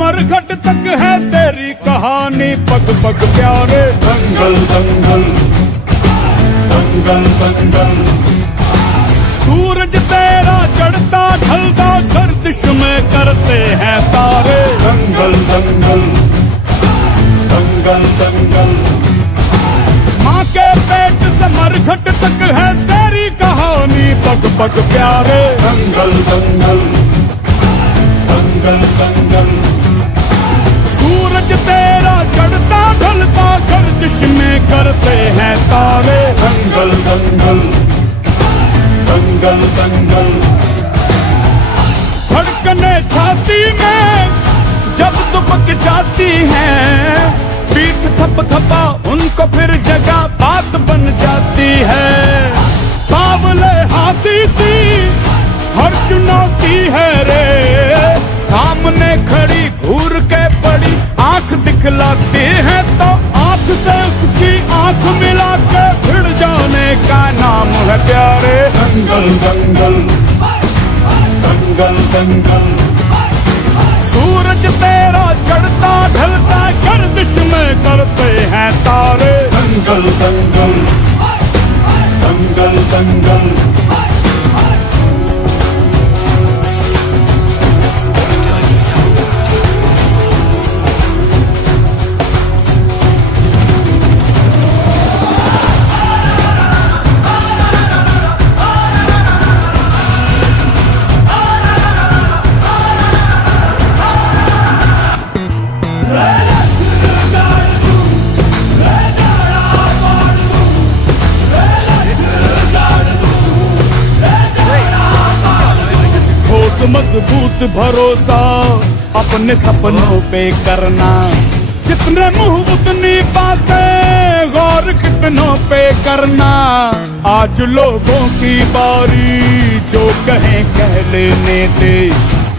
मरघट तक है तेरी कहानी, पग पग प्यारे। दंगल दंगल दंगल दंगल, सूरज तेरा चढ़ता ढलता गर्दिश में करते हैं तारे। दंगल दंगल दंगल दंगल, माँ के पेट से मरघट तक है तेरी कहानी, पग पग प्यारे। दंगल दंगल दंगल दंगल, सूरज तेरा चढ़ता ढलता गर्दिश में करते हैं तारे। दंगल दंगल दंगल दंगल, धड़कने छाती में जब दुबक जाती है, पीठ थप थपा उनको फिर जगह बात बन जाती है। बावले हाथी सी हर चुनौती है रे, सामने खड़ी घूर के पड़ी आंख दिखलाती है, तो आंख से उसकी आंख मिला के भिड़ जाने का नाम है प्यारे। दंगल दंगल दंगल दंगल, सूरज तेरा चढ़ता ढलता गर्दिश में करते हैं तारे। दंगल दंगल दंगल दंगल, मजबूत भरोसा अपने सपनों पे करना, जितने मुंह उतनी बातें, गौर कितनों पे करना। आज लोगों की बारी, जो कहें कह लेने दे,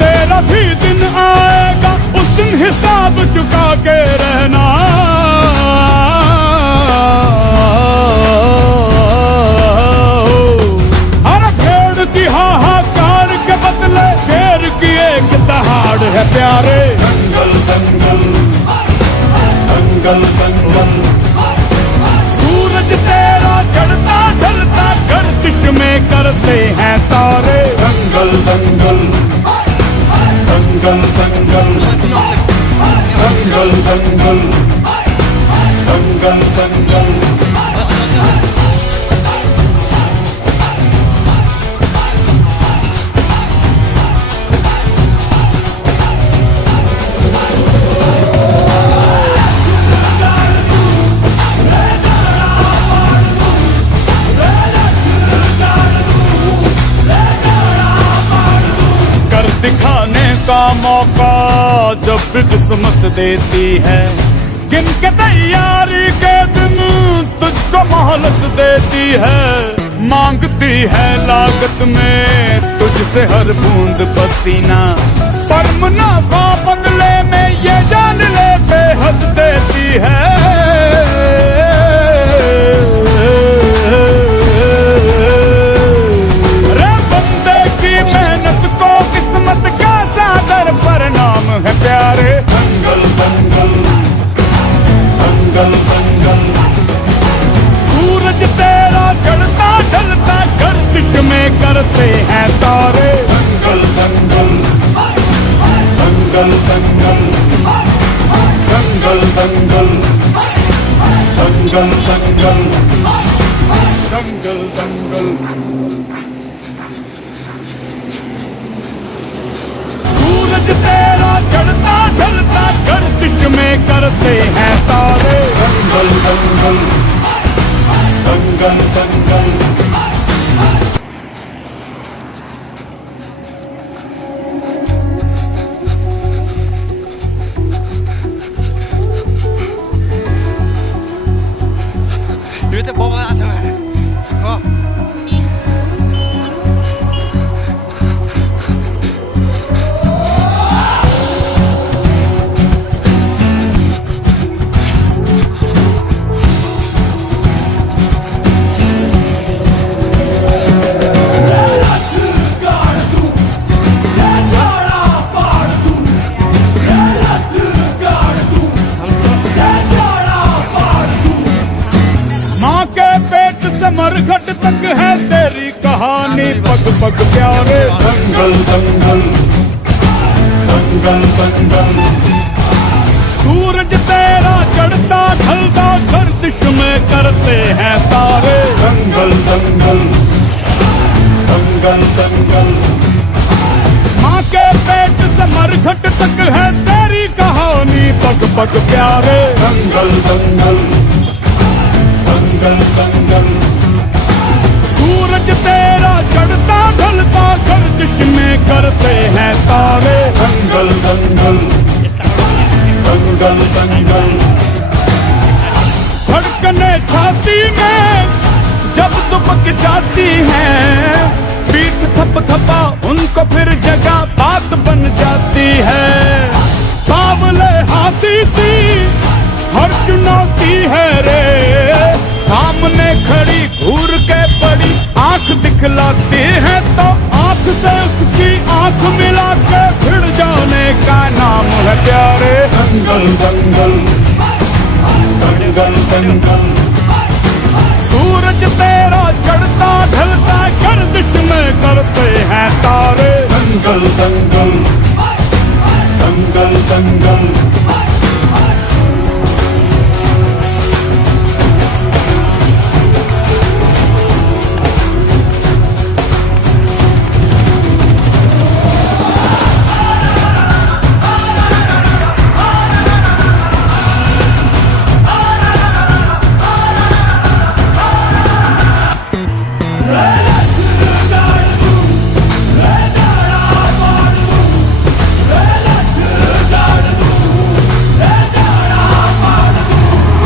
तेरा भी दिन आएगा उस दिन हिसाब चुका के रहना। अरे भेड़ की हाहाकार के बदले शेर की एक दहाड़ है प्यारे। दंगल दंगल दंगल दंगल, सूरज तेरा चढ़ता ढलता गर्दिश में करते हैं तारे। दंगल दंगल दंगल दंगल दंगल दंगल दंगल दंगल, दिखाने का मौका जब भी किस्मत देती है, गिन के तैयारी के दिन तुझको मोहलत देती है। मांगती है लागत में तुझसे हर बूंद पसीना, पर मुनाफा बदले में ये जान ले बेहद देती है। है प्यारे। दंगल दंगल दंगल दंगल, सूरज तेरा चढ़ता ढलता गर्दिश में करते हैं तारे। दंगल दंगल दंगल दंगल दंगल दंगल दंगल दंगल दंगल दंगल, सूरज तेरा चढ़ता ढलता गर्दिश में में करते हैं तारे। दंगल दंगल दंगल दंगल 이거 진짜 먹어야 돼. 어. माँ के पेट से मरघट तक है तेरी कहानी, पग पग प्यारे। दंगल दंगल दंगल दंगल सूरज तेरा चढ़ता ढलता गर्दिश में करते हैं तारे। दंगल दंगल दंगल दंगल माँ के पेट से मरघट तक है तेरी कहानी, पग पग प्यारे। दंगल दंगल दंगल दंगल सूरज तेरा चढ़ता ढलता गर्दिश में करते हैं तारे। दंगल दंगल दंगल दंगल धड़कने छाती में जब दुबक जाती है, पीठ थप थपा उनको फिर जगह बात बन जाती है। बावले हाथी सी हर चुनौती है रे, सामने खड़ी घूर के बड़ी आंख दिखलाती है, तो आंख से उसकी आंख मिला के भिड़ जाने का नाम है प्यारे। दंगल दंगल दंगल दंगल सूरज तेरा चढ़ता ढलता गर्दिश में करते हैं तारे। दंगल दंगल दंगल दंगल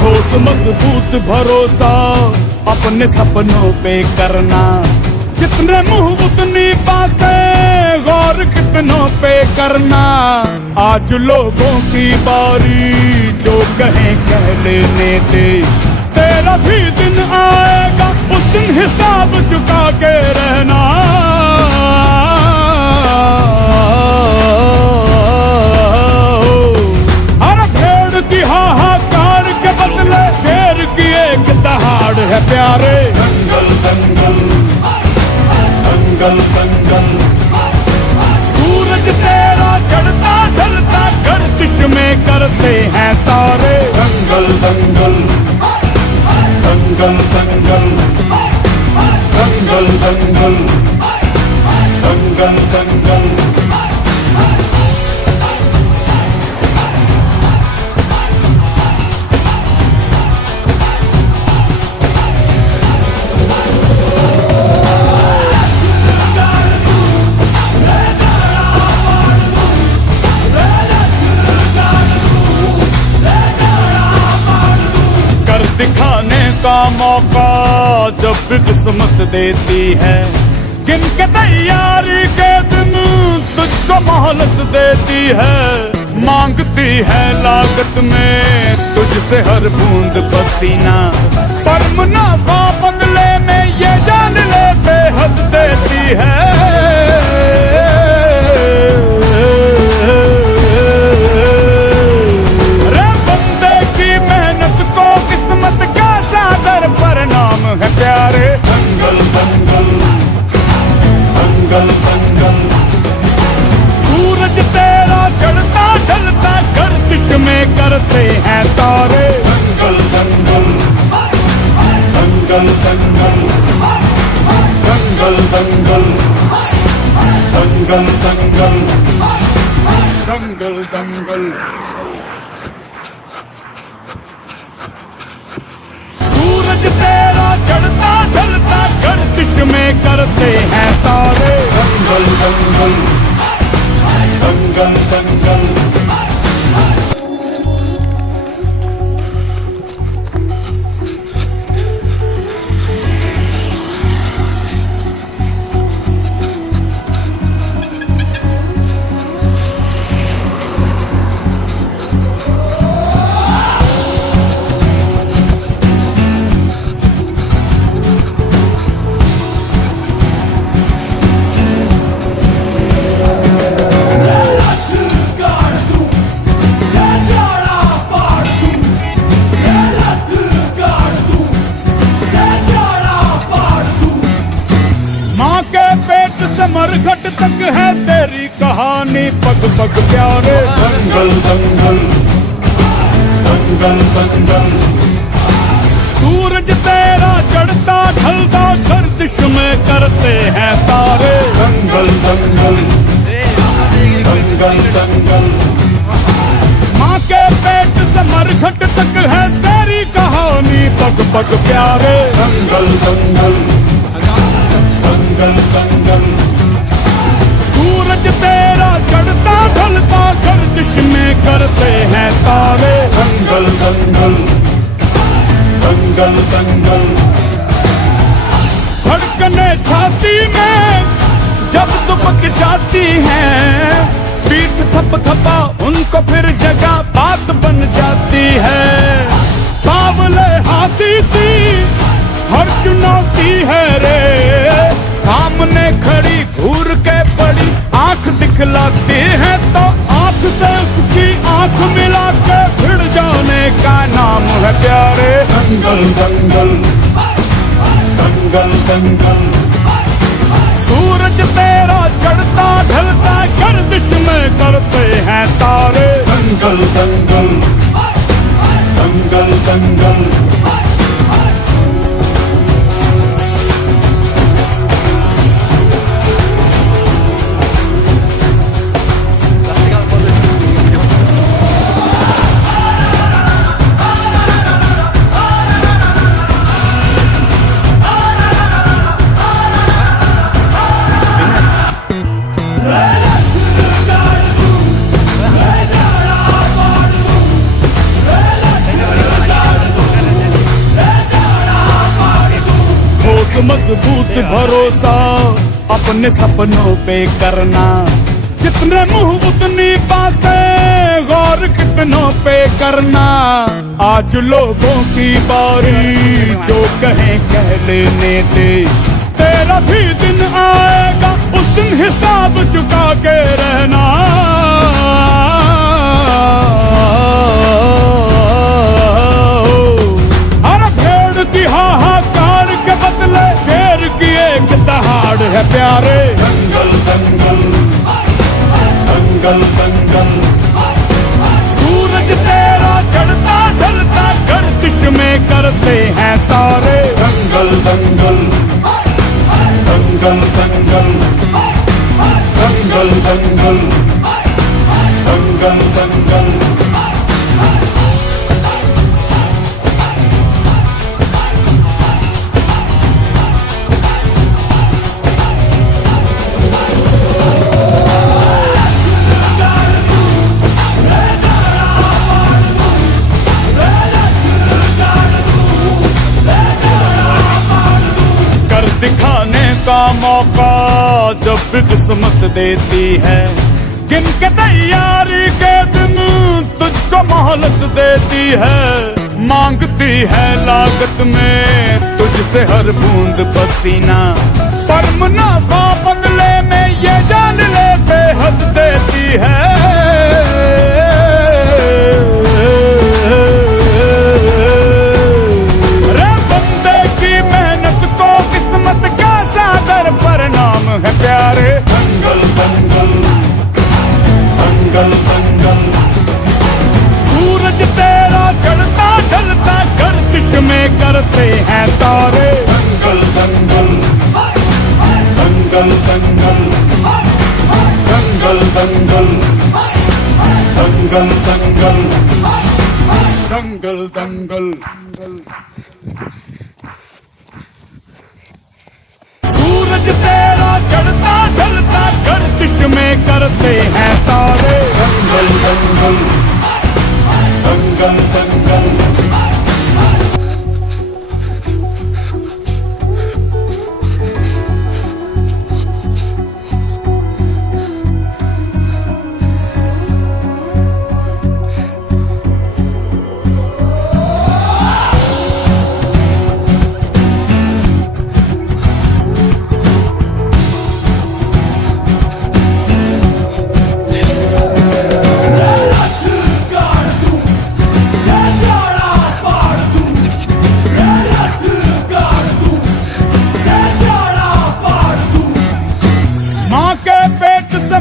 ठोस मजबूत भरोसा अपने सपनों पे करना, जितने मुंह उतनी बातें गौर कितनों पे करना। आज लोगों की बारी जो कहें कह लेने दे, तेरा भी दिन आएगा उस दिन हिसाब चुका के रहना। अरे भेड़ की हाहाकार के बदले शेर की एक दहाड़ है प्यारे। दंगल दंगल दंगल दंगल सूरज तेरा चढ़ता ढलता गर्दिश में करते हैं तारे। दंगल दंगल दंगल दंगल दंगल दंगल दंगल दंगल कर दिखाने का मौका जब भी किस्मत देती है, गिन के तैयारी के दिन तुझको मोहलत देती है। मांगती है लागत में तुझसे हर बूंद पसीना, पर मुनाफा बदले में ये जान ले बेहद देती है। रे बंदे की मेहनत को किस्मत का सागर परिणाम है प्यारे। दंगल दंगल दंगल दंगल सूरज तेरा चढ़ता ढलता गर्दिश में करते हैं तारे। दंगल दंगल दंगल दंगल दंगल दंगल दंगल दंगल दंगल दंगल में करते हैं तारे। दंगल दंगल दंगल दंगल माँ के पेट से मरघट तक है तेरी कहानी पग पग प्यारे। दंगल दंगल दंगल दंगल सूरज तेरा चढ़ता ढलता गर्दिश में करते हैं तारे। दंगल दंगल दंगल दंगल माँ के पेट से मरघट तक है तेरी कहानी पग पग प्यारे। दंगल दंगल दंगल दंगल सूरज तेरा चढ़ता ढलता गर्दिश में करते हैं तारे। दंगल दंगल दंगल दंगल धड़कने छाती में जब दुबक जाती हैं, पीठ थप थपा उनको फिर जगह बात बन जाती है। बावले हाथी सी हर चुनौती है रे, सामने खड़ी घूर के पड़ी आंख दिखलाती है तो आंख से उसकी आंख मिला के भिड़ जाने का नाम है प्यारे। दंगल दंगल दंगल दंगल सूरज तेरा चढ़ता ढलता गर्दिश में करते हैं तारे। दंगल दंगल दंगल दंगल मजबूत भरोसा अपने सपनों पे करना, जितने मुंह उतनी बातें गौर कितनों पे करना। आज लोगों की बारी जो कहें कह लेने दे, तेरा भी दिन आएगा उस दिन हिसाब चुका के रहना। अरे भेड़ की हाहाकार के बदले शेर की एक दहाड़ है प्यारे। दंगल दंगल दंगल दंगल सूरज तेरा चढ़ता ढलता गर्दिश में करते हैं तारे। दंगल दंगल दंगल दंगल दंगल दंगल दंगल दंगल दिखाने का मौका जब भी किस्मत देती है, गिन के तैयारी के दिन तुझको मोहलत देती है। मांगती है लागत में तुझसे हर बूंद पसीना, पर मुनाफा बदले में ये जान ले बेहद देती है। है प्यारे। दंगल दंगल दंगल दंगल सूरज तेरा चढ़ता ढलता गर्दिश में करते हैं तारे। दंगल दंगल दंगल दंगल दंगल दंगल दंगल दंगल दंगल दंगल। में करते हैं तारे। दंगल दंगल दंगल दंगल।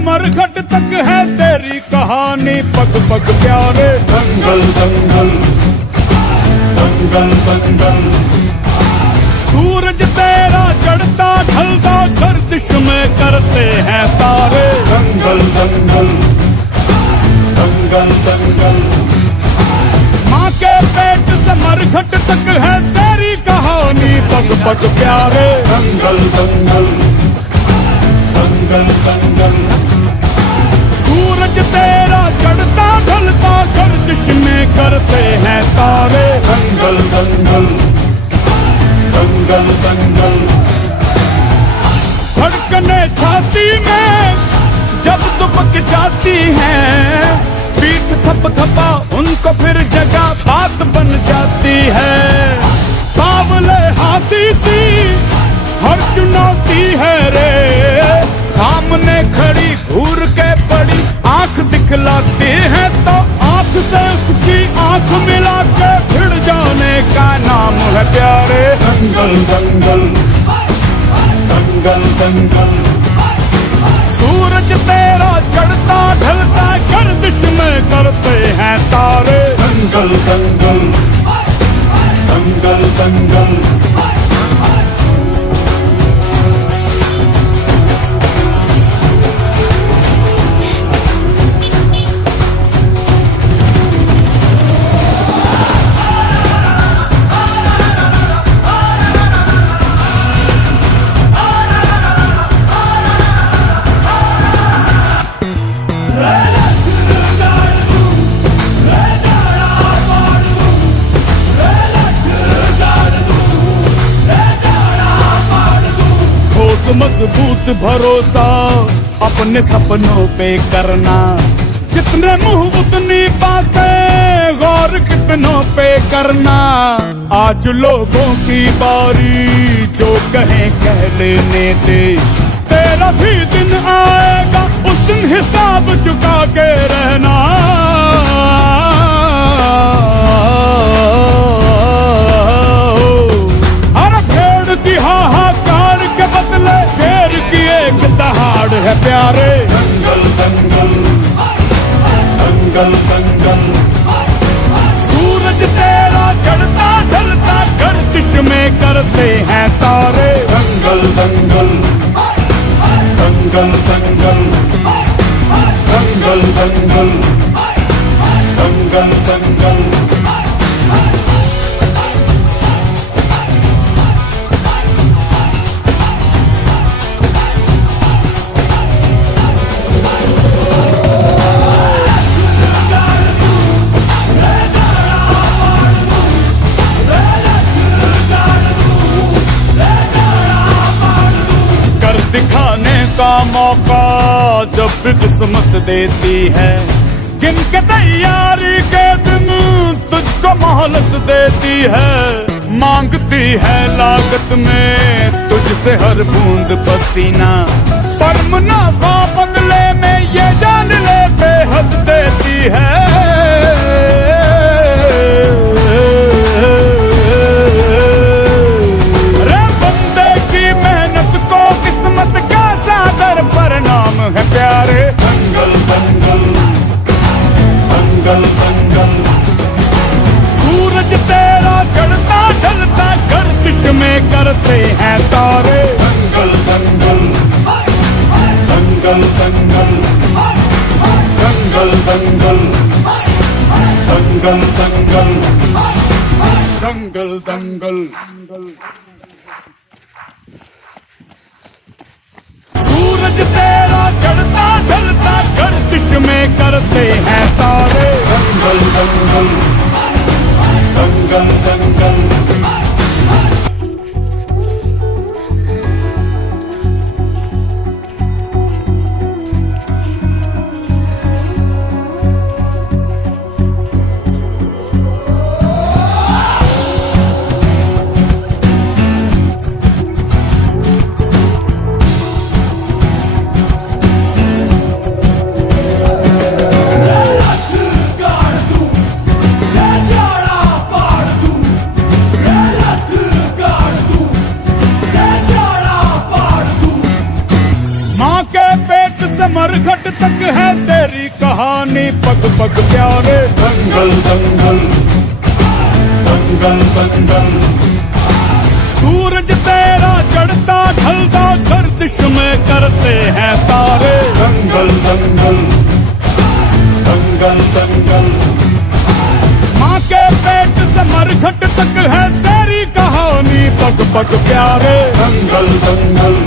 मरघट तक है तेरी कहानी पग पग प्यारे। दंगल दंगल दंगल दंगल। सूरज तेरा चढ़ता ढलता गर्दिश में करते हैं तारे। दंगल दंगल दंगल दंगल। माँ के पेट से मरघट तक है तेरी कहानी पग पग प्यारे। दंगल दंगल दंगल दंगल। सूरज तेरा चढ़ता ढलता गर्दिश में करते हैं तारे। दंगल दंगल दंगल दंगल। धड़कने छाती में जब दुबक जाती है, पीठ थप थपा उनको फिर जगह बात बन जाती है। बावले हाथी सी हर चुनौती है रे, सामने खड़ी घूर के बड़ी आंख दिखलाती है तो आंख से उसकी आंख मिला के भिड़ जाने का नाम है प्यारे। दंगल दंगल दंगल दंगल। सूरज तेरा चढ़ता ढलता गर्दिश में करते हैं तारे। दंगल दंगल दंगल दंगल। मजबूत भरोसा अपने सपनों पे करना, जितने मुंह उतनी बातें गौर कितनों पे करना। आज लोगों की बारी जो कहें कह लेने दे, तेरा भी दिन आएगा उस दिन हिसाब चुका के रहना। अरे भेड़ की हाहाकार के बदले शेर की एक दहाड़ है प्यारे। दंगल दंगल दंगल दंगल। सूरज तेरा चढ़ता ढलता गर्दिश में करते हैं तारे। दंगल दंगल दंगल दंगल दंगल दंगल दंगल दंगल। दिखाने का मौका जब भी किस्मत देती है, गिन के तैयारी के दिन तुझको मोहलत देती है। मांगती है लागत में तुझसे हर बूंद पसीना, पर मुनाफा बदले में ये जान ले बेहद देती है। रे बंदे की मेहनत को किस्मत का सादर परिणाम है प्यारे। दंगल दंगल दंगल दंगल। सूरज तेरा चढ़ता ढलता गर्दिश में करते हैं तारे। दंगल दंगल दंगल दंगल दंगल दंगल दंगल दंगल दंगल दंगल। सूरज तेरा चढ़ता गर्दिश में करते हैं तारे। दंगल दंगल दंगल दंगल मरघट तक है तेरी कहानी पग पग प्यारे। दंगल दंगल दंगल दंगल सूरज तेरा चढ़ता ढलता गर्दिश में करते हैं तारे। दंगल दंगल दंगल दंगल माँ के पेट से मरघट तक है तेरी कहानी पग पग प्यारे। दंगल दंगल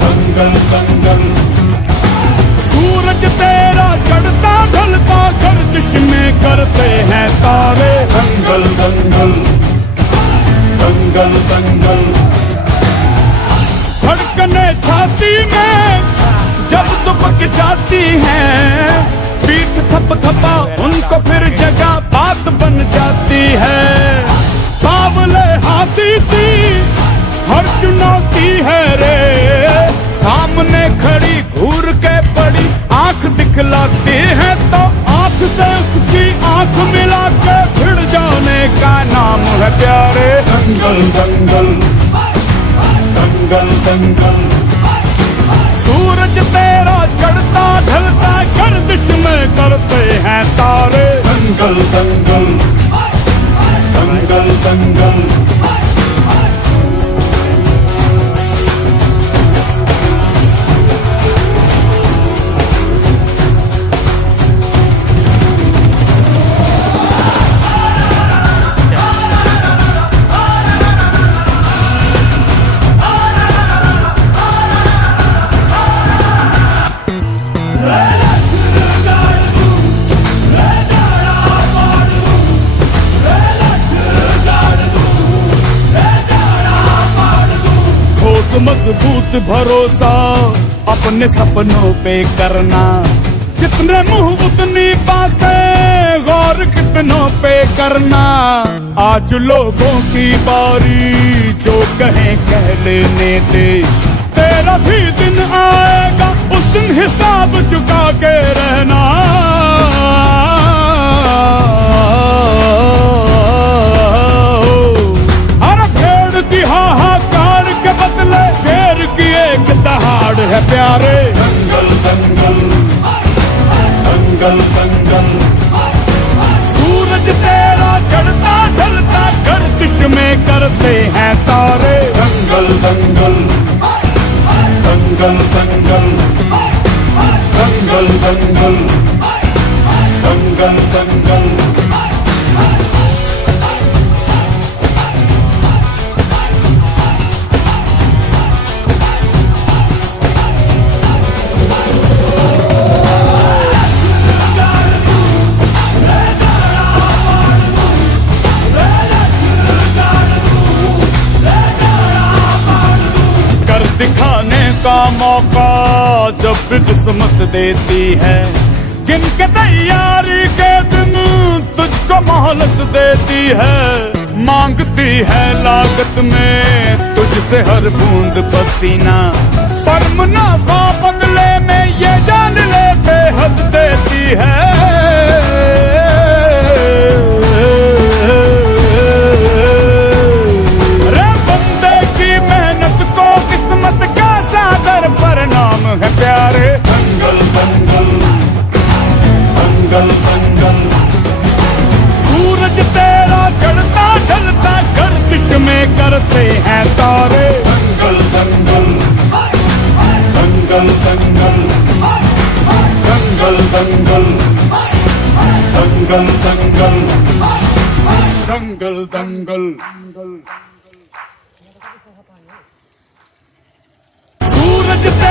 दंगल दंगल सूरज तेरा चढ़ता ढलता गर्दिश में करते हैं तारे। दंगल दंगल दंगल दंगल धड़कने छाती में जब दुबक जाती है, पीठ थप थपा उनको फिर जगह बात बन जाती है। बावले हाथी सी हर चुनौती है रे, सामने खड़ी घूर के बड़ी आंख दिखलाती है तो आंख से उसकी आंख मिला के भिड़ जाने का नाम है प्यारे। दंगल दंगल दंगल दंगल सूरज तेरा चढ़ता ढलता गर्दिश में करते हैं तारे। दंगल दंगल दंगल दंगल मजबूत भरोसा अपने सपनों पे करना, जितने मुंह उतनी बातें गौर कितनों पे करना। आज लोगों की बारी जो कहें कह लेने दे, तेरा भी दिन आएगा उस दिन हिसाब चुका के रहना। अरे भेड़ की हाहाकार के बदले शेर की एक दहाड़ है प्यारे। दंगल दंगल दंगल दंगल सूरज तेरा चढ़ता ढलता गर्दिश में करते हैं तारे। दंगल दंगल दंगल दंगल दंगल दंगल दंगल दंगल दिखाने का मौका जब भी किस्मत देती है, गिन के तैयारी के दिन तुझको मोहलत देती है। मांगती है लागत में तुझसे हर बूंद पसीना, पर मुनाफा बदले में ये जान ले बेहद देती है। रे बंदे की मेहनत को किस्मत का सादर परिणाम है प्यारे। दंगल दंगल दंगल दंगल सूरज तेरा चढ़ता ढलता गर्दिश में करते हैं तारे। दंगल दंगल दंगल दंगल दंगल दंगल दंगल दंगल दंगल दंगल